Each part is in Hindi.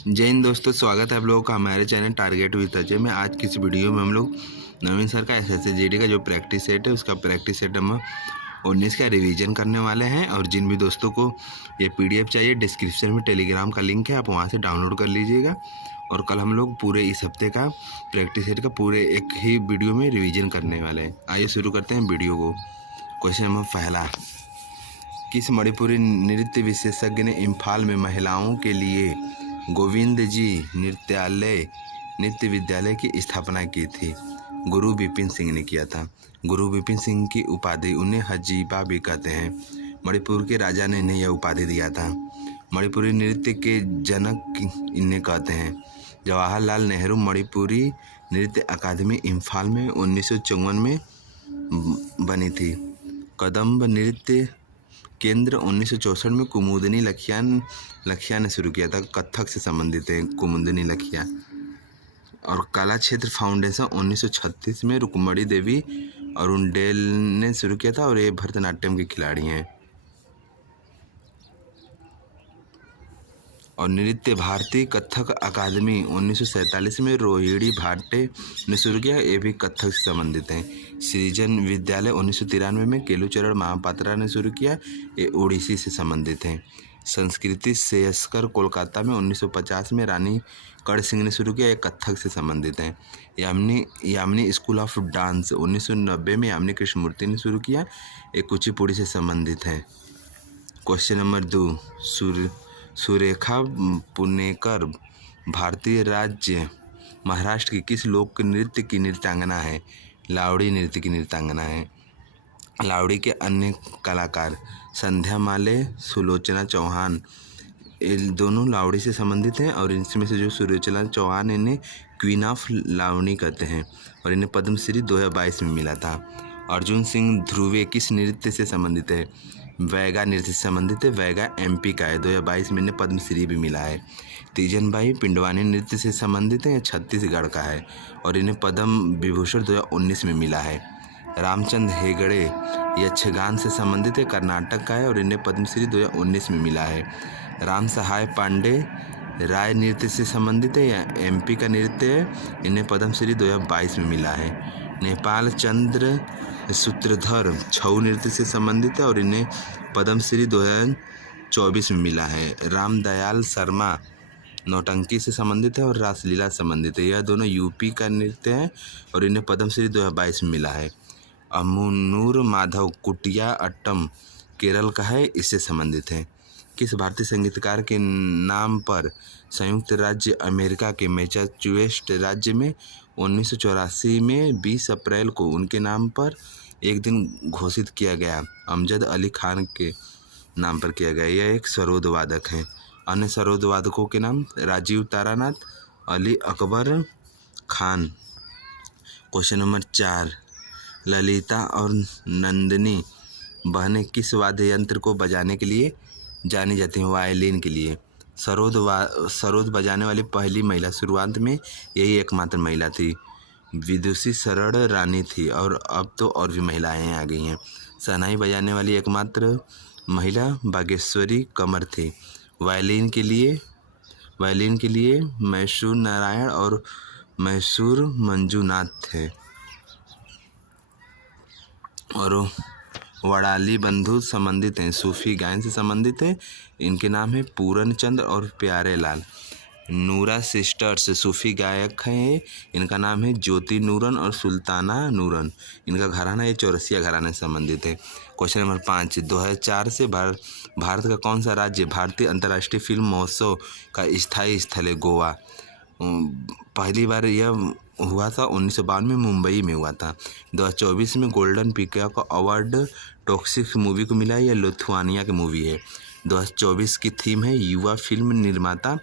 जय हिंद दोस्तों, स्वागत है आप लोगों का हमारे चैनल टारगेट विद अजय में। आज की इस वीडियो में हम लोग नवीन सर का SSGD का जो प्रैक्टिस सेट है उसका प्रैक्टिस सेट नंबर 19 का रिवीजन करने वाले हैं। और जिन भी दोस्तों को ये PDF चाहिए, डिस्क्रिप्शन में टेलीग्राम का लिंक है, आप वहाँ से डाउनलोड कर लीजिएगा। और कल हम लोग पूरे इस हफ्ते का प्रैक्टिस सेट का पूरे एक ही वीडियो में रिविजन करने वाले हैं। आइए शुरू करते हैं वीडियो को। क्वेश्चन नंबर पहला, किस मणिपुरी नृत्य विशेषज्ञ ने इम्फाल में महिलाओं के लिए गोविंद जी नृत्य विद्यालय की स्थापना की थी? गुरु विपिन सिंह ने किया था। गुरु विपिन सिंह की उपाधि उन्हें हजीबा भी कहते हैं। मणिपुर के राजा ने इन्हें यह उपाधि दिया था। मणिपुरी नृत्य के जनक इन्हें कहते हैं। जवाहरलाल नेहरू मणिपुरी नृत्य अकादमी इम्फाल में 1954 में बनी थी। कदम्ब नृत्य केंद्र 1964 में कुमुदनी लखिया ने शुरू किया था। कथक से संबंधित है कुमुदनी लखिया। और कला क्षेत्र फाउंडेशन 1936 में रुक्मणी देवी अरुणडेल ने शुरू किया था और ये भरतनाट्यम के खिलाड़ी हैं। और नृत्य भारती कथक अकादमी 1947 में रोहिणी भाटे ने शुरू किया, ये भी कथक से संबंधित हैं। सृजन विद्यालय 1993 में केलुचरण महापात्रा ने शुरू किया, ये ओडिसी से संबंधित हैं। संस्कृति सेयस्कर कोलकाता में 1950 में रानी कर्ण सिंह ने शुरू किया, ये कथक से संबंधित हैं। यामिनी स्कूल ऑफ डांस 1990 में यामिनी कृष्णमूर्ति ने शुरू किया, ये कुचिपुड़ी से संबंधित हैं। क्वेश्चन नंबर 2, सुरेखा पुणेकर भारतीय राज्य महाराष्ट्र की किस लोक नृत्य की नृत्यांगना है? लावड़ी नृत्य की नृत्यांगना है। लावड़ी के अन्य कलाकार संध्या माले, सुलोचना चौहान, ये दोनों लावड़ी से संबंधित हैं। और इनमें से जो सुलोचना चौहान, इन्हें क्वीन ऑफ लावणी कहते हैं और इन्हें पद्मश्री 2022 में मिला था। अर्जुन सिंह ध्रुवे किस नृत्य से संबंधित है? वैगा नृत्य से संबंधित है। वैगा MP का है। 2022 में इन्हें पद्मश्री भी मिला है। तीजन भाई पिंडवानी नृत्य से संबंधित है, छत्तीसगढ़ का है और इन्हें पद्म विभूषण 2019 में मिला है। रामचंद्र हेगड़े यक्षगान से संबंधित है, कर्नाटक का है और इन्हें पद्मश्री 2019 में मिला है। राम सहाय पांडे राय नृत्य से संबंधित है, या MP का नृत्य है, इन्हें पद्मश्री 2022 में मिला है। नेपाल चंद्र सूत्रधर छऊ नृत्य से संबंधित है और इन्हें पद्मश्री 2024 में मिला है। रामदयाल शर्मा नौटंकी से संबंधित है और रासलीला से संबंधित है, यह दोनों UP का नृत्य है और इन्हें पद्मश्री 2022 में मिला है। अमुनूर माधव कुटिया अट्टम केरल का है, इससे संबंधित है। किस भारतीय संगीतकार के नाम पर संयुक्त राज्य अमेरिका के मैसाचुसेट्स राज्य में 1984 में 20 अप्रैल को उनके नाम पर एक दिन घोषित किया गया? अमजद अली खान के नाम पर किया गया। यह एक सरोद वादक हैं। अन्य सरोद वादकों के नाम राजीव तारानाथ, अली अकबर खान। क्वेश्चन नंबर 4, ललिता और नंदिनी बहनें किस वाद्य यंत्र को बजाने के लिए जानी जाती हैं? वायलिन के लिए। सरोद बजाने वाली पहली महिला शुरुआत में यही एकमात्र महिला थी। विदुषी शरण रानी थी और अब तो और भी महिलाएं आ गई हैं। शहनाई बजाने वाली एकमात्र महिला बागेश्वरी कमर थी। वायलिन के लिए मैसूर नारायण और मैसूर मंजूनाथ थे। और वड़ाली बंधु संबंधित हैं, सूफी गायन से संबंधित है। इनके नाम है पूरन चंद्र और प्यारे लाल। नूरा सिस्टर्स सूफी गायक हैं, इनका नाम है ज्योति नूरन और सुल्ताना नूरन। इनका घराना ये चौरसिया घराने से संबंधित है। क्वेश्चन नंबर 5, 2004 से भारत का कौन सा राज्य भारतीय अंतर्राष्ट्रीय फिल्म महोत्सव का स्थायी स्थल है? गोवा। पहली बार यह हुआ था 1952 में, मुंबई में हुआ था। 2024 में golden peacock award toxic movie को मिला है, यह लिथुआनिया की मूवी है। 2024 की थीम है युवा फिल्म निर्माता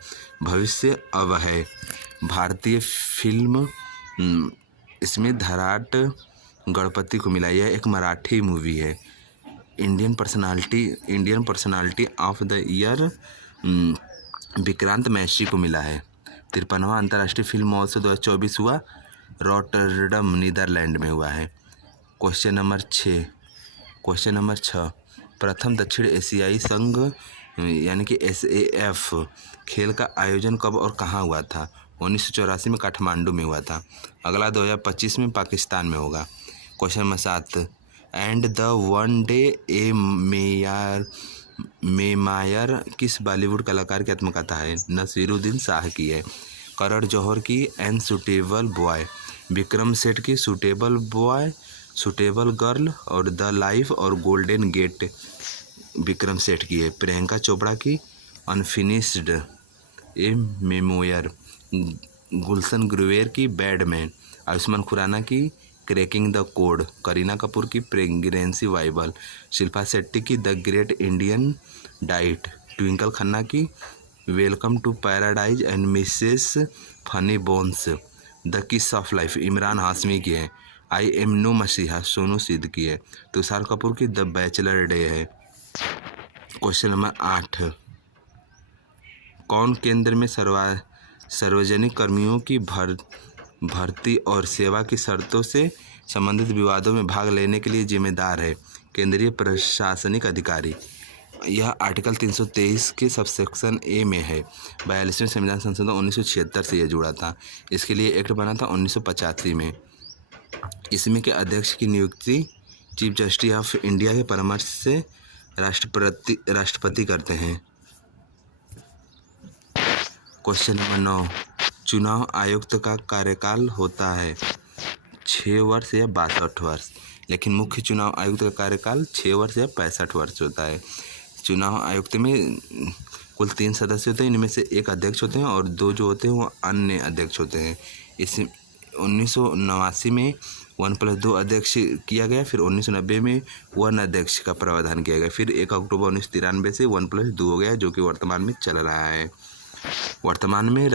भविष्य अब है। भारतीय फिल्म इसमें धराट गणपति को मिला, यह एक मराठी मूवी है। Indian personality of the year Vikrant Massey को मिला है। 53वां अंतर्राष्ट्रीय फिल्म महोत्सव 2024 हुआ, रॉटरडम नीदरलैंड में हुआ है। क्वेश्चन नंबर 6, प्रथम दक्षिण एशियाई संघ यानी कि SAF खेल का आयोजन कब और कहाँ हुआ था? 1984 में काठमांडू में हुआ था। अगला 2025 में पाकिस्तान में होगा। Question number 7, and the one day A memoir किस बॉलीवुड कलाकार की आत्मकथा है? नसीरुद्दीन शाह की है। करण जौहर की अनसुटेबल बॉय, विक्रम सेठ की सुटेबल बॉय, सुटेबल गर्ल और द लाइफ और गोल्डन गेट विक्रम सेठ की है। प्रियंका चोपड़ा की अनफिनिश्ड ए मेमोयर, गुलशन ग्रुवेर की बैडमैन, आयुष्मान खुराना की cracking the code, Kareena Kapoor की प्रेगनेंसी बाइबल, शिल्पा शेट्टी की the great Indian diet, Twinkle Khanna की welcome to paradise and mrs funny bones, the kiss of life Emraan Hashmi की है। आई एम नो मसीहा सोनू सूद की है। तुषार कपूर की द बैचलर डे है। क्वेश्चन नंबर 8, कौन केंद्र में सार्वजनिक कर्मियों की भर्ती और सेवा की शर्तों से संबंधित विवादों में भाग लेने के लिए जिम्मेदार है? केंद्रीय प्रशासनिक अधिकारी। यह आर्टिकल 323 के सबसेक्शन ए में है। 42वें संविधान संशोधन 1976 से यह जुड़ा था। इसके लिए एक्ट बना था 1985 में। इसमें के अध्यक्ष की नियुक्ति चीफ जस्टिस ऑफ इंडिया के परामर्श से राष्ट्रपति करते हैं। क्वेश्चन नंबर 9, चुनाव आयुक्त का कार्यकाल होता है 6 वर्ष या 62 वर्ष, लेकिन मुख्य चुनाव आयुक्त का कार्यकाल 6 वर्ष या 65 वर्ष होता है। चुनाव आयुक्त में कुल 3 सदस्य होते हैं, इनमें से एक अध्यक्ष होते हैं और 2 जो होते हैं वो अन्य अध्यक्ष होते हैं। इस 1989 में 1+2 अध्यक्ष किया गया, फिर 1990 में 1 अध्यक्ष का प्रावधान किया गया, फिर 1 अक्टूबर 1993 से 1+2 हो गया, जो कि वर्तमान में चल रहा है। वर्तमान में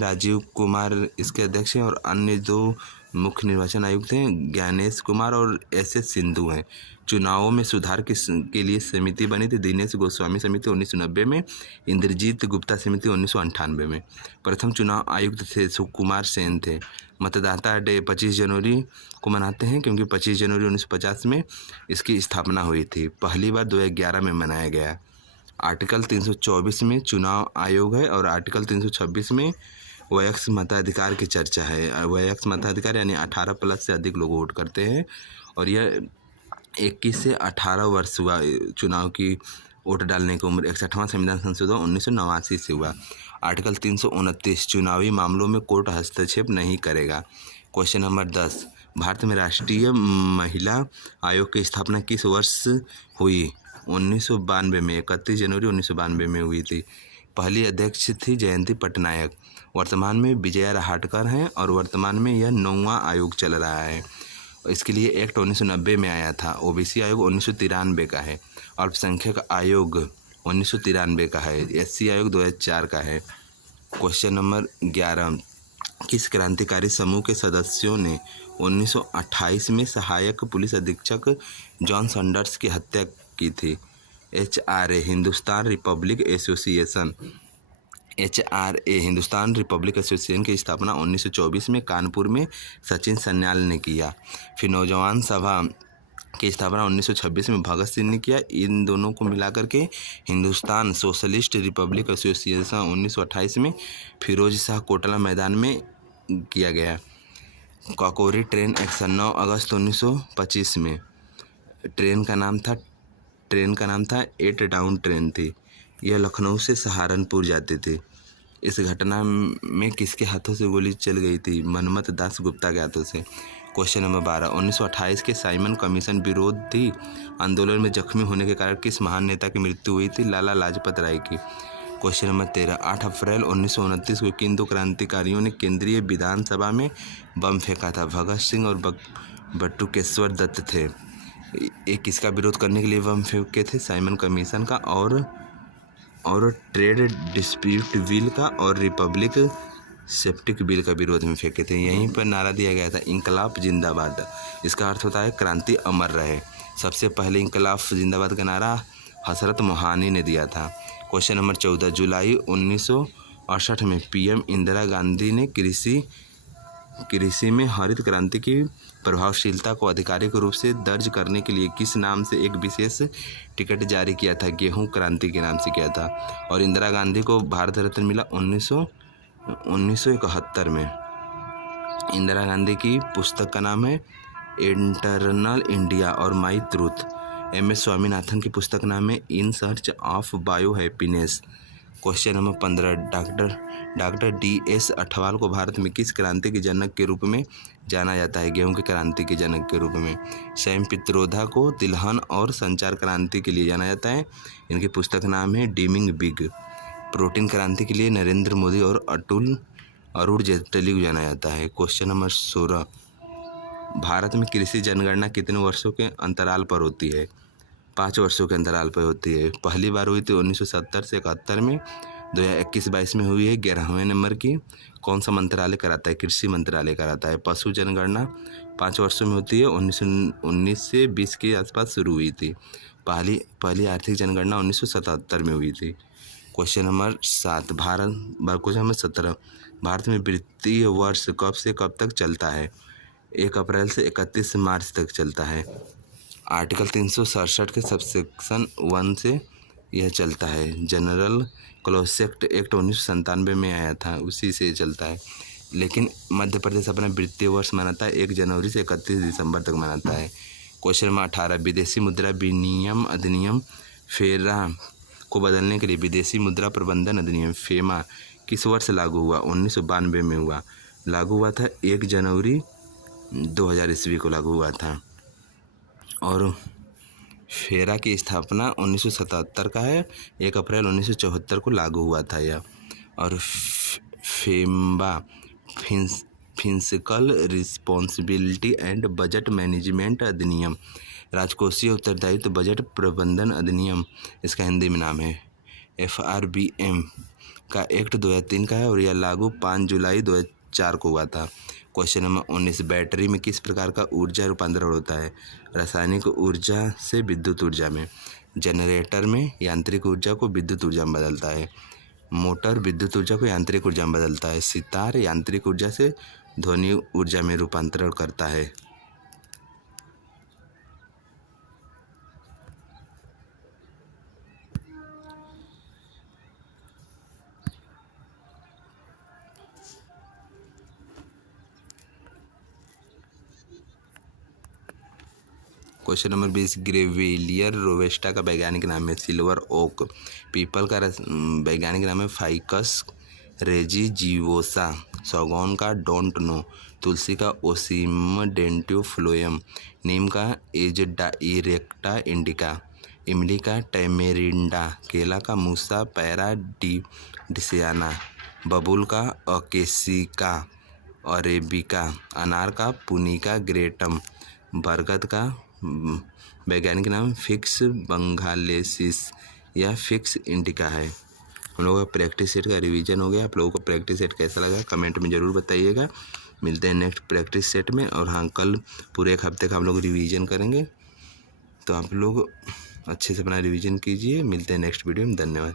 राजीव कुमार इसके अध्यक्ष हैं और अन्य 2 मुख्य निर्वाचन आयुक्त हैं, ज्ञानेश कुमार और SS सिंधु हैं। चुनावों में सुधार के लिए समिति बनी थी, दिनेश गोस्वामी समिति 1990 में, इंद्रजीत गुप्ता समिति 1998 में। प्रथम चुनाव आयुक्त थे सुकुमार सेन थे। मतदाता डे 25 जनवरी को मनाते हैं क्योंकि 25 जनवरी 1950 में इसकी स्थापना हुई थी। पहली बार 2011 में मनाया गया। आर्टिकल 324 में चुनाव आयोग है और आर्टिकल 326 में वयस्क मताधिकार की चर्चा है। वयस्क मताधिकार यानी 18+ से अधिक लोग वोट करते हैं और यह 21 से 18 वर्ष हुआ चुनाव की वोट डालने की उम्र। 61वां संविधान संशोधन 1989 से हुआ। आर्टिकल 329 चुनावी मामलों में कोर्ट हस्तक्षेप नहीं करेगा। क्वेश्चन नंबर 10, भारत में राष्ट्रीय महिला आयोग की स्थापना किस वर्ष हुई? 1992 में, 31 जनवरी 1992 में हुई थी। पहली अध्यक्ष थी जयंती पटनायक। वर्तमान में विजया रहाटकर हैं और वर्तमान में यह 9वां आयोग चल रहा है। इसके लिए एक्ट 1990 में आया था। OBC आयोग 1993 का है। अल्पसंख्यक आयोग 1993 का है। SC आयोग 2004 का है। क्वेश्चन नंबर 11, किस क्रांतिकारी समूह के सदस्यों ने 1928 में सहायक पुलिस अधीक्षक जॉन सैंडर्स की हत्या की थी? HRA Hindustan Republic association. Hindustan Republic association की स्थापना 1924 में कानपुर में सचिन सन्याल ने किया। फिर नौजवान सभा की स्थापना 1926 में भगत सिंह ने किया। इन दोनों को मिलाकर के हिंदुस्तान सोशलिस्ट रिपब्लिक एसोसिएशन 1928 में फिरोज शाह कोटला मैदान में किया गया। काकोरी ट्रेन एक्शन 9 अगस्त 1925 में। ट्रेन का नाम था 8 डाउन ट्रेन थी। यह लखनऊ से सहारनपुर जाती थी। इस घटना में किसके हाथों से गोली चल गई थी? मनमथ दास गुप्ता के हाथों से। क्वेश्चन नंबर 12, 1928 के साइमन कमीशन विरोधी आंदोलन में जख्मी होने के कारण किस महान नेता की मृत्यु हुई थी? लाला लाजपत राय की। क्वेश्चन नंबर 13, 8 अप्रैल 1929 को किन 2 क्रांतिकारियों ने केंद्रीय विधानसभा में बम फेंका था? भगत सिंह और बटुकेश्वर दत्त थे। एक किसका विरोध करने के लिए बम फेंके थे? साइमन कमीशन का और ट्रेड डिस्प्यूट बिल का और रिपब्लिक सेप्टिक बिल का विरोध में फेंके थे। यहीं पर नारा दिया गया था इंकलाब जिंदाबाद। इसका अर्थ होता है क्रांति अमर रहे। सबसे पहले इंकलाब जिंदाबाद का नारा हजरत मोहानी ने दिया था। क्वेश्चन नंबर 14, जुलाई 1968 में PM इंदिरा गांधी ने कृषि कृषि में हरित क्रांति की प्रभावशीलता को आधिकारिक रूप से दर्ज करने के लिए किस नाम से एक विशेष टिकट जारी किया था? गेहूं क्रांति के नाम से किया था। और इंदिरा गांधी को भारत रत्न मिला 1971 में। इंदिरा गांधी की पुस्तक का नाम है इंटरनल इंडिया और माई ट्रूथ। MS स्वामीनाथन की पुस्तक नाम है in search of bio happiness. Question number 15, doctor DS Athwal को भारत में किस क्रांति के जनक के रूप में जाना जाता है? गेहूं की क्रांति के जनक के रूप में। सैम पित्रोदा को तिलहन और संचार क्रांति के लिए जाना जाता है। इनकी पुस्तक नाम है डीमिंग बिग। प्रोटीन क्रांति के लिए नरेंद्र मोदी और अरुण जेटली को जाना जाता है। क्वेश्चन नंबर 16, भारत में कृषि जनगणना कितने वर्षों के अंतराल पर होती है? 5 वर्षों के अंतराल पर होती है। पहली बार हुई थी 1970 से 71 में। 2021-22 में हुई है 11वें नंबर की। कौन सा मंत्रालय कराता है? कृषि मंत्रालय कराता है। पशु जनगणना 5 वर्षों में होती है। 1919 से 20 के आसपास शुरू हुई थी। पहली आर्थिक जनगणना 1977 में हुई थी। Question number 7, question number 17, Bharat में वित्तीय वर्ष कब से कब तक चलता है? 1 अप्रैल से 31 मार्च तक चलता है। आर्टिकल 367 के सबसेक्शन 1 से यह चलता है। जनरल क्लोसेट एक्ट 1997 में आया था, उसी से चलता है। लेकिन मध्य प्रदेश अपना वित्तीय वर्ष मनाता है 1 जनवरी से 31 दिसंबर तक मनाता है। क्वेश्चन नंबर 18, विदेशी मुद्रा विनिमय अधिनियम फेरा को बदलने के लिए विदेशी मुद्रा प्रबंधन अधिनियम फेमा किस वर्ष लागू हुआ? 1992 में हुआ। लागू हुआ था 1 जनवरी 2000 ईस्वी को लागू हुआ था। और फेरा की स्थापना 1977 का है। 1 अप्रैल 1974 को लागू हुआ था यह। और फेम्बा fiscal responsibility and budget management अधिनियम, राजकोषीय उत्तरदायित्व बजट प्रबंधन अधिनियम इसका हिंदी में नाम है। FRBM का एक्ट 2003 का है और यह लागू 5 जुलाई 2004 को हुआ था। क्वेश्चन नंबर 19, बैटरी में किस प्रकार का ऊर्जा रूपांतरण होता है? रासायनिक ऊर्जा से विद्युत ऊर्जा में। जनरेटर में यांत्रिक ऊर्जा को विद्युत ऊर्जा में बदलता है। मोटर विद्युत ऊर्जा को यांत्रिक ऊर्जा में बदलता है। सितार यांत्रिक ऊर्जा से ध्वनि ऊर्जा में रूपांतरण करता है। क्वेश्चन नंबर 20, ग्रेविलियर रोबस्टा का वैज्ञानिक नाम है सिल्वर ओक। पीपल का वैज्ञानिक नाम है फाइकस रेजिजिवोसा। सौगौन का डोंट नो। तुलसी का ओसिम डेंटियोफ्लोएम। नीम का एजडा इरेक्टा इंडिका। इमली का टेमेरिंडा। केला का मूसा पैरा डिसियाना। बबूल का अकेसिका अरेबिका। अनार का पुनिका ग्रेटम। बरगद का वैज्ञानिक नाम फिक्स बंगालेसिस या फिक्स इंडिका है। हम लोगों का प्रैक्टिस सेट का रिवीजन हो गया। आप लोगों को प्रैक्टिस सेट कैसा लगा कमेंट में ज़रूर बताइएगा। मिलते हैं नेक्स्ट प्रैक्टिस सेट में। और हाँ, कल पूरे 1 हफ्ते का हम लोग रिवीजन करेंगे, तो आप लोग अच्छे से अपना रिवीजन कीजिए। मिलते हैं नेक्स्ट वीडियो में। धन्यवाद।